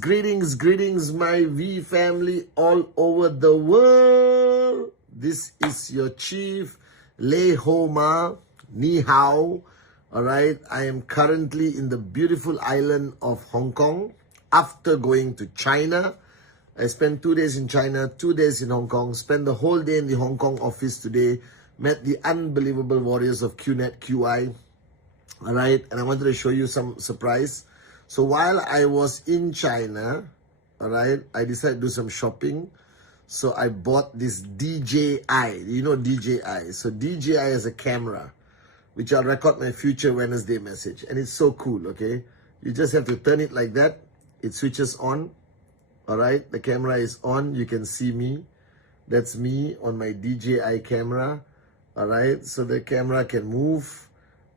greetings, my V family all over the world. This is your chief, Lei Ho Ma, Ni Hao. Alright, I am currently in the beautiful island of Hong Kong after going to China. I spent 2 days in China, 2 days in Hong Kong, spent the whole day in the Hong Kong office today, met the unbelievable warriors of QNet, QI. Alright, and I wanted to show you some surprise. So while I was in China, alright, I decided to do some shopping. So I bought this DJI, you know DJI. So DJI is a camera, which I'll record my future Wednesday message. And it's so cool, okay? You just have to turn it like that. It switches on, alright? The camera is on, you can see me. That's me on my DJI camera, alright? So the camera can move.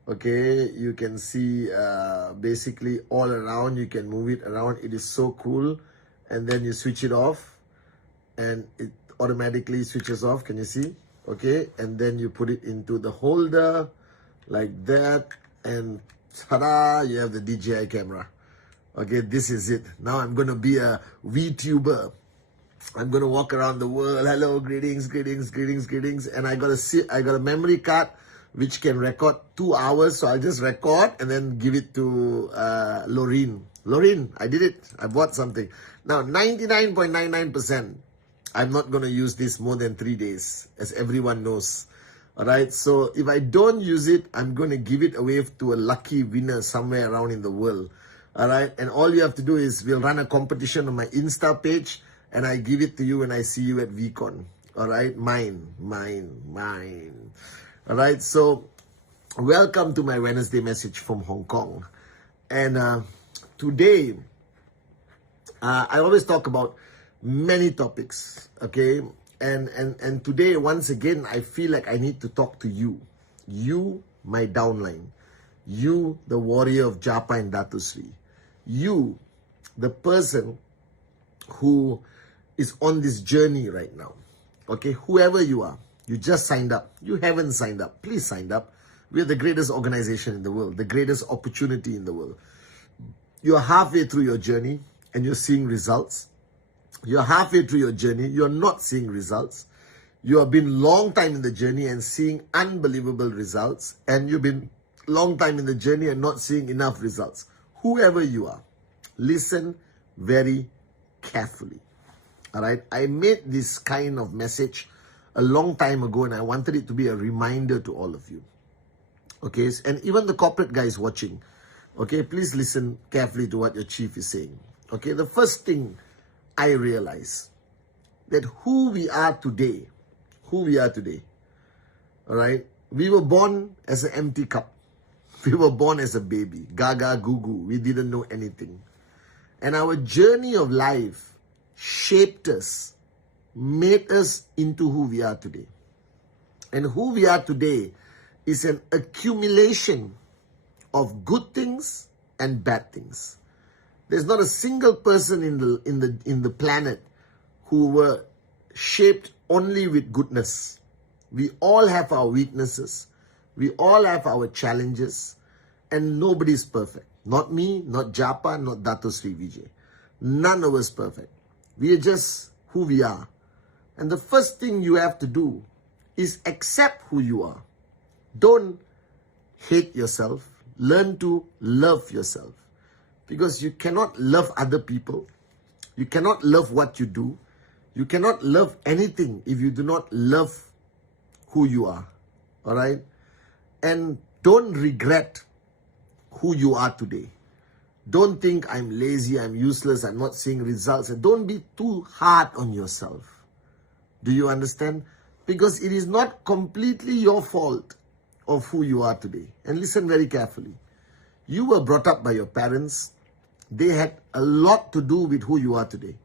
Okay, you can see basically all around. You can move it around. It is so cool. And then you switch it off and it automatically switches off. Can you see? Okay, and then you put it into the holder like that, and ta-da, you have the DJI camera. Okay, this is it. Now I'm going to be a VTuber. I'm going to walk around the world. Hello, greetings. And I got a memory card which can record 2 hours. So I'll just record and then give it to Lorraine. Lorraine, I did it. I bought something. Now, 99.99%, I'm not going to use this more than 3 days, as everyone knows. All right. So if I don't use it, I'm going to give it away to a lucky winner somewhere around in the world. All right. And all you have to do is we'll run a competition on my Insta page and I give it to you when I see you at VCon. All right. Mine. All right, so welcome to my Wednesday message from Hong Kong. And today, I always talk about many topics, okay? And today, once again, I feel like I need to talk to you. You, my downline. You, the warrior of Japa and Dato Sri. You, the person who is on this journey right now. Okay, whoever you are. You just signed up. You haven't signed up. Please sign up. We are the greatest organization in the world, the greatest opportunity in the world. You're halfway through your journey and you're seeing results. You're halfway through your journey, you're not seeing results. You have been long time in the journey and seeing unbelievable results. And you've been long time in the journey and not seeing enough results. Whoever you are, listen very carefully. All right. I made this kind of message a long time ago, and I wanted it to be a reminder to all of you. Okay, and even the corporate guys watching, okay, please listen carefully to what your chief is saying. Okay, the first thing I realize that who we are today, all right, we were born as an empty cup. We were born as a baby, gaga, goo-goo. We didn't know anything. And our journey of life shaped us, made us into who we are today. And who we are today is an accumulation of good things and bad things. There's not a single person in the planet who were shaped only with goodness. We all have our weaknesses. We all have our challenges. And nobody's perfect. Not me, not Japa, not Dato Sri Vijay. None of us perfect. We are just who we are. And the first thing you have to do is accept who you are. Don't hate yourself. Learn to love yourself. Because you cannot love other people. You cannot love what you do. You cannot love anything if you do not love who you are. All right? And don't regret who you are today. Don't think I'm lazy, I'm useless, I'm not seeing results. And don't be too hard on yourself. Do you understand? Because it is not completely your fault of who you are today. And listen very carefully. You were brought up by your parents. They had a lot to do with who you are today.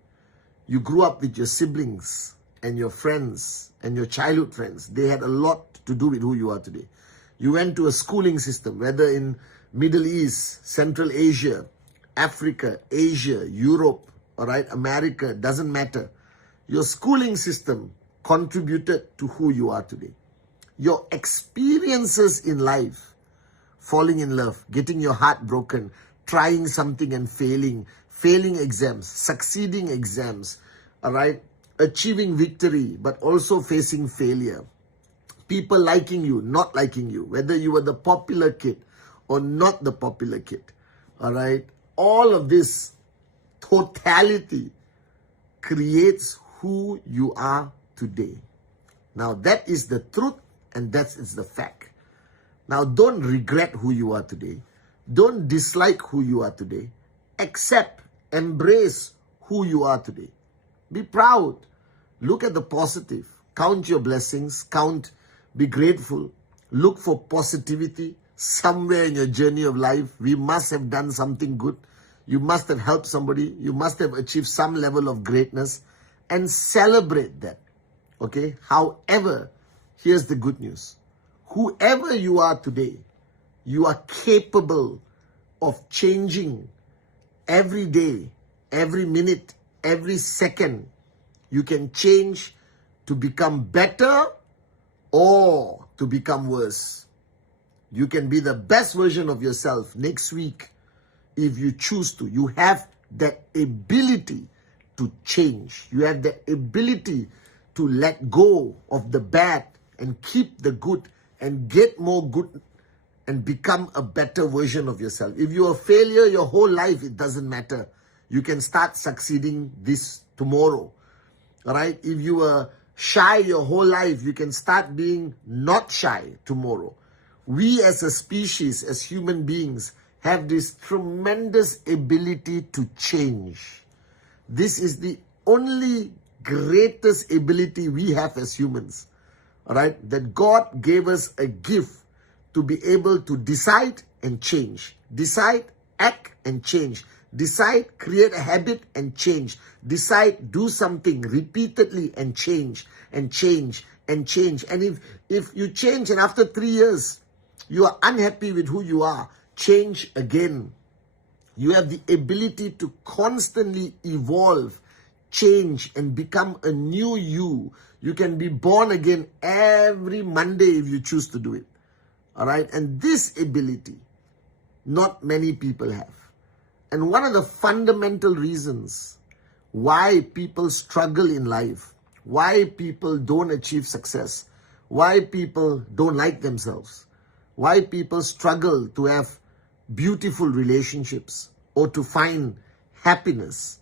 You grew up with your siblings and your friends and your childhood friends. They had a lot to do with who you are today. You went to a schooling system, whether in Middle East, Central Asia, Africa, Asia, Europe, all right, America, doesn't matter. Your schooling system contributed to who you are today. Your experiences in life, falling in love, getting your heart broken, trying something and failing, failing exams, succeeding exams, all right, achieving victory, but also facing failure. People liking you, not liking you, whether you were the popular kid or not the popular kid, all right? All of this totality creates who you are today. Now, that is the truth and that is the fact. Now, don't regret who you are today. Don't dislike who you are today. Accept, embrace who you are today. Be proud. Look at the positive. Count your blessings. Be grateful. Look for positivity. Somewhere in your journey of life, we must have done something good. You must have helped somebody. You must have achieved some level of greatness. And celebrate that. Okay? However, here's the good news. Whoever you are today, you are capable of changing every day, every minute, every second. You can change to become better or to become worse. You can be the best version of yourself next week if you choose to. You have that ability to change. You have the ability to let go of the bad and keep the good and get more good and become a better version of yourself. If you're a failure your whole life, it doesn't matter. You can start succeeding this tomorrow. All right? If you were shy your whole life, you can start being not shy tomorrow. We as a species, as human beings, have this tremendous ability to change. This is the only greatest ability we have as humans. All right? That God gave us a gift to be able to decide and change. Decide, act and change. Decide, create a habit and change. Decide, do something repeatedly and change and change and change. And if you change and after 3 years, you are unhappy with who you are, change again. You have the ability to constantly evolve, change and become a new you. You can be born again every Monday if you choose to do it. All right? And this ability, not many people have. And one of the fundamental reasons why people struggle in life, why people don't achieve success, why people don't like themselves, why people struggle to have beautiful relationships or to find happiness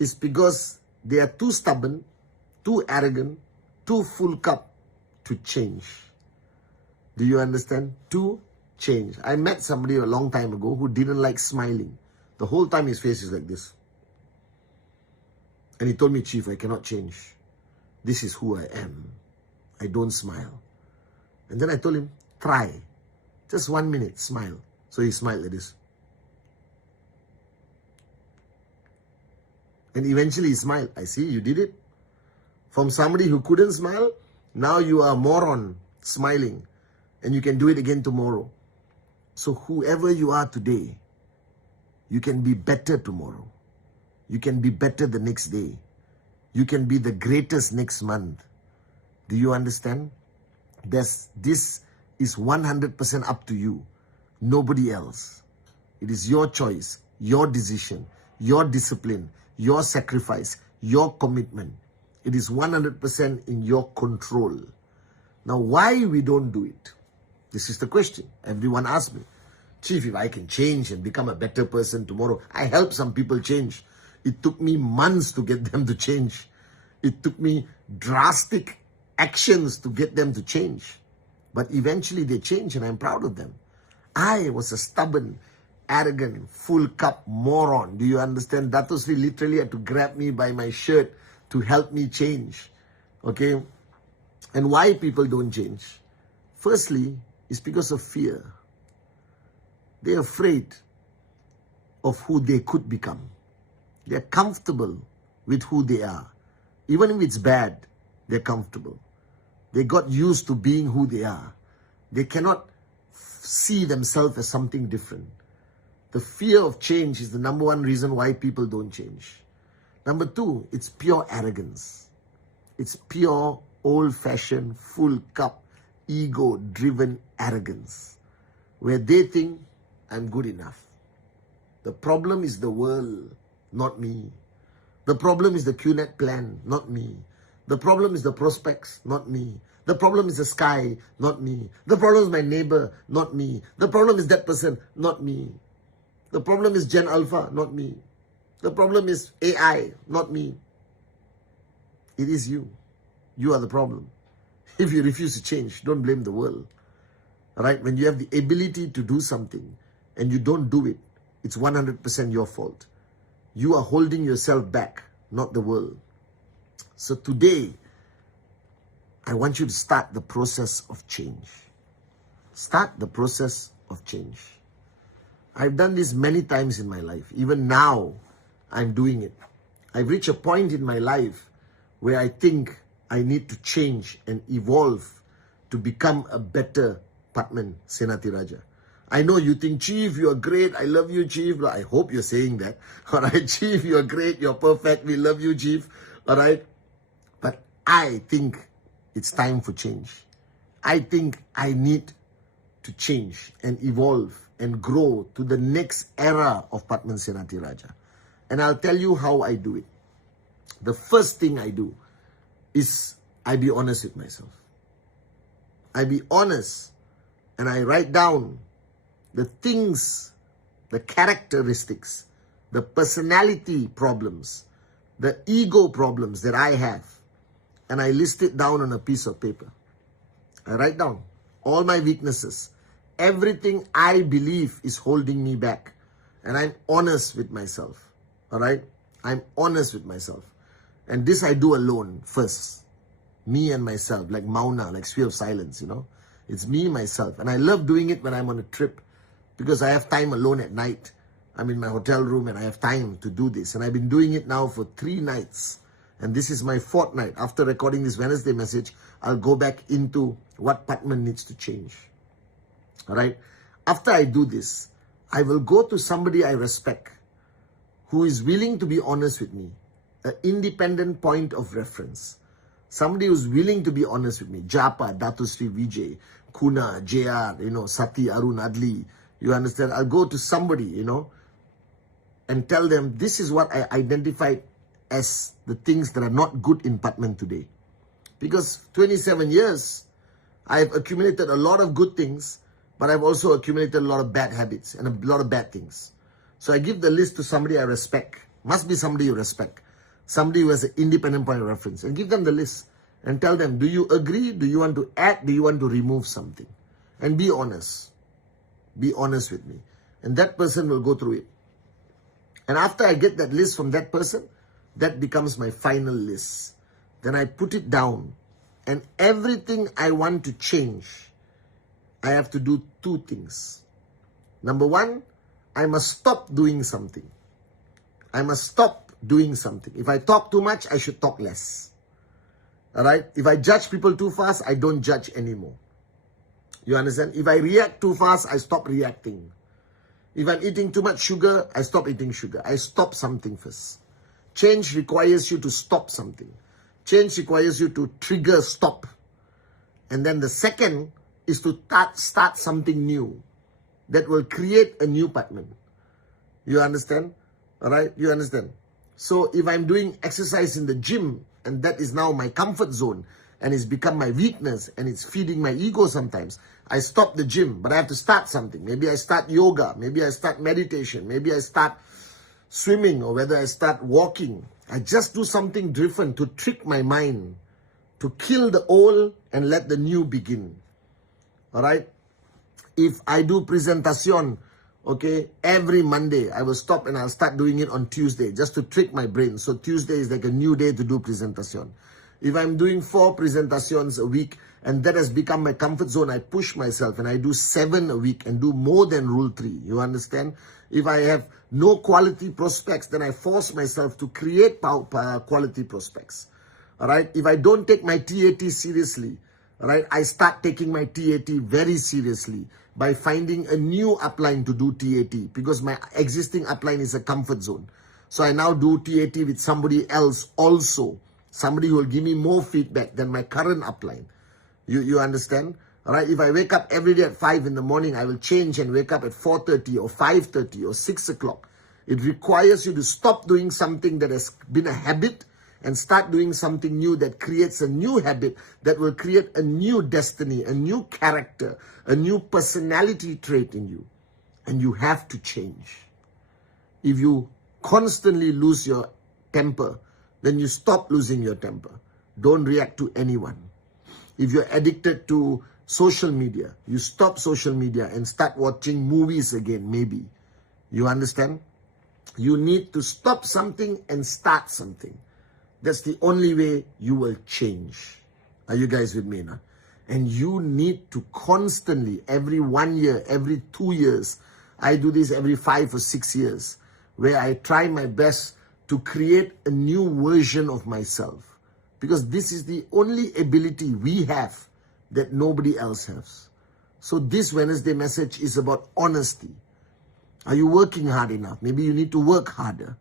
is because they are too stubborn, too arrogant, too full cup to change. Do you understand? To change. I met somebody a long time ago who didn't like smiling. The whole time his face is like this. And he told me, Chief, I cannot change. This is who I am. I don't smile. And then I told him, try. Just 1 minute, smile. So he smiled like this. And eventually he smiled. I see, you did it. From somebody who couldn't smile, now you are a moron smiling. And you can do it again tomorrow. So whoever you are today, you can be better tomorrow. You can be better the next day. You can be the greatest next month. Do you understand? This is 100% up to you. Nobody else. It is your choice, your decision, your discipline, your sacrifice, your commitment. It is 100% in your control. Now, why we don't do it? This is the question. Everyone asks me, Chief, if I can change and become a better person tomorrow, I help some people change. It took me months to get them to change. It took me drastic actions to get them to change. But eventually they change and I'm proud of them. I was a stubborn, arrogant, full cup moron. Do you understand? Dato Sri literally had to grab me by my shirt to help me change. Okay? And why people don't change? Firstly, it's because of fear. They're afraid of who they could become. They're comfortable with who they are. Even if it's bad, they're comfortable. They got used to being who they are. They cannot see themselves as something different. The fear of change is the number one reason why people don't change. Number two, it's pure arrogance. It's pure, old-fashioned, full cup, ego-driven arrogance, where they think, I'm good enough. The problem is the world not me. The problem is the QNet plan, not me. The problem is the prospects, not me. The problem is the sky, not me. The problem is my neighbor, not me. The problem is that person, not me. The problem is Gen Alpha, not me. The problem is AI, not me. It is you. You are the problem. If you refuse to change, don't blame the world. Alright? When you have the ability to do something and you don't do it, it's 100% your fault. You are holding yourself back, not the world. So today, I want you to start the process of change. Start the process of change. I've done this many times in my life. Even now, I'm doing it. I've reached a point in my life where I think I need to change and evolve to become a better Pathman Senathirajah. I know you think, Chief, you're great. I love you, Chief. I hope you're saying that. All right, Chief, you're great. You're perfect. We love you, Chief. All right. But I think it's time for change. I think I need to change and evolve and grow to the next era of Pathman Senathirajah. And I'll tell you how I do it. The first thing I do is I be honest with myself. I be honest and I write down the things, the characteristics, the personality problems, the ego problems that I have. And I list it down on a piece of paper. I write down all my weaknesses, everything I believe is holding me back. And I'm honest with myself. All right? I'm honest with myself. And this I do alone first. Me and myself, like Mauna, like sphere of silence, you know. It's me, myself. And I love doing it when I'm on a trip because I have time alone at night. I'm in my hotel room and I have time to do this. And I've been doing it now for 3 nights. And this is my 4th night. After recording this Wednesday message, I'll go back into what Pathman needs to change. All right? After I do this, I will go to somebody I respect who is willing to be honest with me, an independent point of reference. Somebody who's willing to be honest with me. Japa, Datu Sri Vijay, Kuna, JR, you know, Sati, Arun, Adli. You understand? I'll go to somebody, you know, and tell them this is what I identified as the things that are not good in Pathman today. Because 27 years, I've accumulated a lot of good things, but I've also accumulated a lot of bad habits and a lot of bad things. So I give the list to somebody I respect. Must be somebody you respect. Somebody who has an independent point of reference. And give them the list. And tell them, do you agree? Do you want to add? Do you want to remove something? And be honest. Be honest with me. And that person will go through it. And after I get that list from that person, that becomes my final list. Then I put it down. And everything I want to change, I have to do 2 things. Number 1, I must stop doing something. I must stop doing something. If I talk too much, I should talk less. Alright? If I judge people too fast, I don't judge anymore. You understand? If I react too fast, I stop reacting. If I'm eating too much sugar, I stop eating sugar. I stop something first. Change requires you to stop something. Change requires you to trigger stop. And then the second is to start something new that will create a new Pathman. You understand? Alright? You understand? So if I'm doing exercise in the gym and that is now my comfort zone and it's become my weakness and it's feeding my ego sometimes, I stop the gym, but I have to start something. Maybe I start yoga, maybe I start meditation, maybe I start swimming, or whether I start walking. I just do something different to trick my mind, to kill the old and let the new begin. Alright? If I do presentation, okay, every Monday, I will stop and I'll start doing it on Tuesday, just to trick my brain. So Tuesday is like a new day to do presentation. If I'm doing 4 presentations a week, and that has become my comfort zone, I push myself and I do 7 a week and do more than rule 3. You understand? If I have no quality prospects, then I force myself to create quality prospects. Alright? If I don't take my TAT seriously, alright, I start taking my TAT very seriously by finding a new upline to do TAT, because my existing upline is a comfort zone. So I now do TAT with somebody else also. Somebody who will give me more feedback than my current upline. You understand? Alright, if I wake up every day at 5 in the morning, I will change and wake up at 4:30 or 5:30 or 6 o'clock. It requires you to stop doing something that has been a habit and start doing something new that creates a new habit that will create a new destiny, a new character, a new personality trait in you. And you have to change. If you constantly lose your temper, then you stop losing your temper. Don't react to anyone. If you're addicted to social media, you stop social media and start watching movies again, maybe. You understand? You need to stop something and start something. That's the only way you will change. Are you guys with me now? And you need to constantly, every 1 year, every 2 years, I do this every 5 or 6 years, where I try my best to create a new version of myself. Because this is the only ability we have that nobody else has. So this Wednesday message is about honesty. Are you working hard enough? Maybe you need to work harder.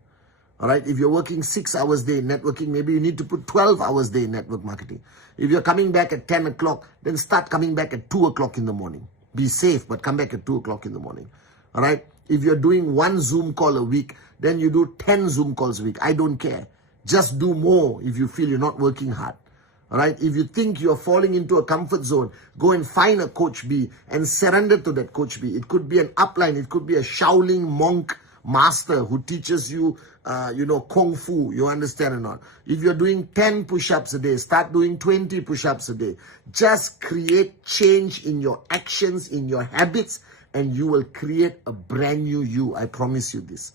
All right, if you're working 6 hours a day in networking, maybe you need to put 12 hours a day in network marketing. If you're coming back at 10 o'clock, then start coming back at 2 o'clock in the morning. Be safe, but come back at 2 o'clock in the morning. All right, if you're doing 1 Zoom call a week, then you do 10 Zoom calls a week. I don't care. Just do more if you feel you're not working hard. All right, if you think you're falling into a comfort zone, go and find a Coach B and surrender to that Coach B. It could be an upline. It could be a Shaolin monk master who teaches you, Kung Fu. You understand or not? If you're doing 10 push-ups a day, start doing 20 push-ups a day. Just create change in your actions, in your habits, and you will create a brand new you. I promise you this.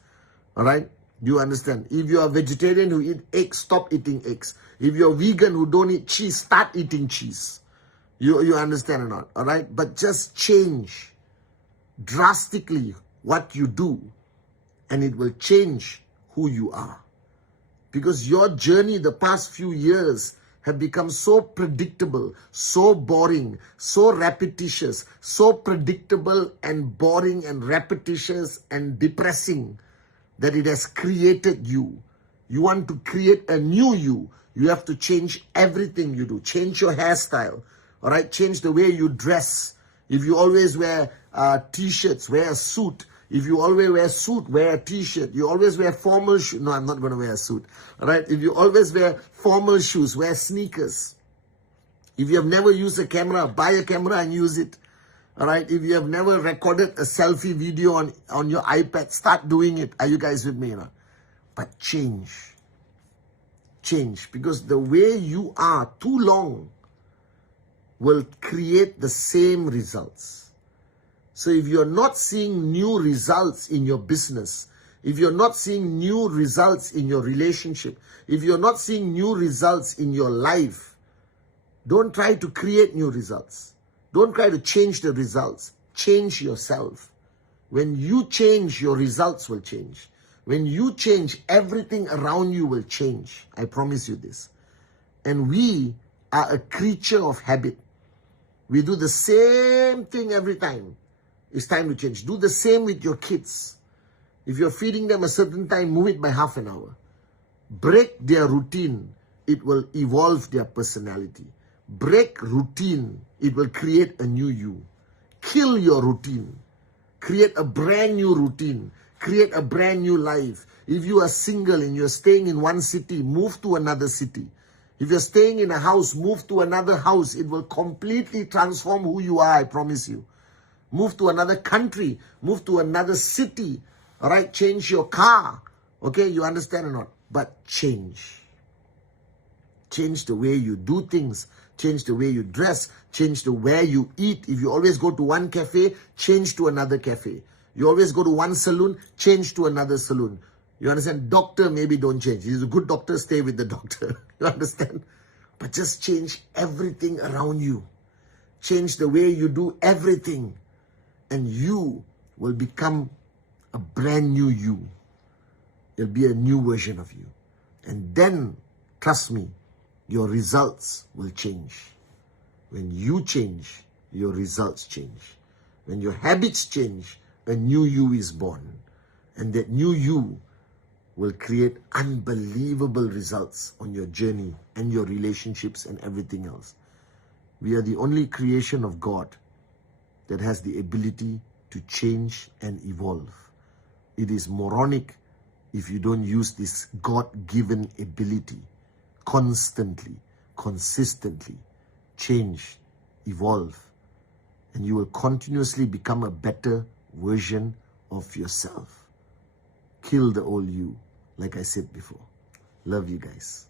All right? You understand? If you're a vegetarian who eat eggs, stop eating eggs. If you're vegan who don't eat cheese, start eating cheese. You understand or not? All right? But just change drastically what you do, and it will change who you are. Because your journey the past few years have become so predictable, so boring, so repetitious, so predictable and boring and repetitious and depressing that it has created you. You want to create a new you. You have to change everything you do. Change your hairstyle. All right? Change the way you dress. If you always wear t-shirts, wear a suit. If you always wear a suit, wear a t-shirt. You always wear formal shoes. No, I'm not going to wear a suit. All right? If you always wear formal shoes, wear sneakers. If you have never used a camera, buy a camera and use it. All right? If you have never recorded a selfie video on your iPad, start doing it. Are you guys with me? You know? But change. Change. Because the way you are too long will create the same results. So if you're not seeing new results in your business, if you're not seeing new results in your relationship, if you're not seeing new results in your life, don't try to create new results. Don't try to change the results. Change yourself. When you change, your results will change. When you change, everything around you will change. I promise you this. And we are a creature of habit. We do the same thing every time. It's time to change. Do the same with your kids. If you're feeding them a certain time, move it by half an hour. Break their routine. It will evolve their personality. Break routine. It will create a new you. Kill your routine. Create a brand new routine. Create a brand new life. If you are single and you're staying in one city, move to another city. If you're staying in a house, move to another house. It will completely transform who you are, I promise you. Move to another country. Move to another city. All right? Change your car. Okay? You understand or not? But change. Change the way you do things. Change the way you dress. Change the where you eat. If you always go to one cafe, change to another cafe. You always go to one salon, change to another salon. You understand? Doctor, maybe don't change. If he's a good doctor, stay with the doctor. You understand? But just change everything around you. Change the way you do everything. And you will become a brand new you. It'll be a new version of you. And then, trust me, your results will change. When you change, your results change. When your habits change, a new you is born. And that new you will create unbelievable results on your journey and your relationships and everything else. We are the only creation of God that has the ability to change and evolve. It is moronic if you don't use this God-given ability constantly, consistently, change, evolve, and you will continuously become a better version of yourself. Kill the old you, like I said before. Love you guys.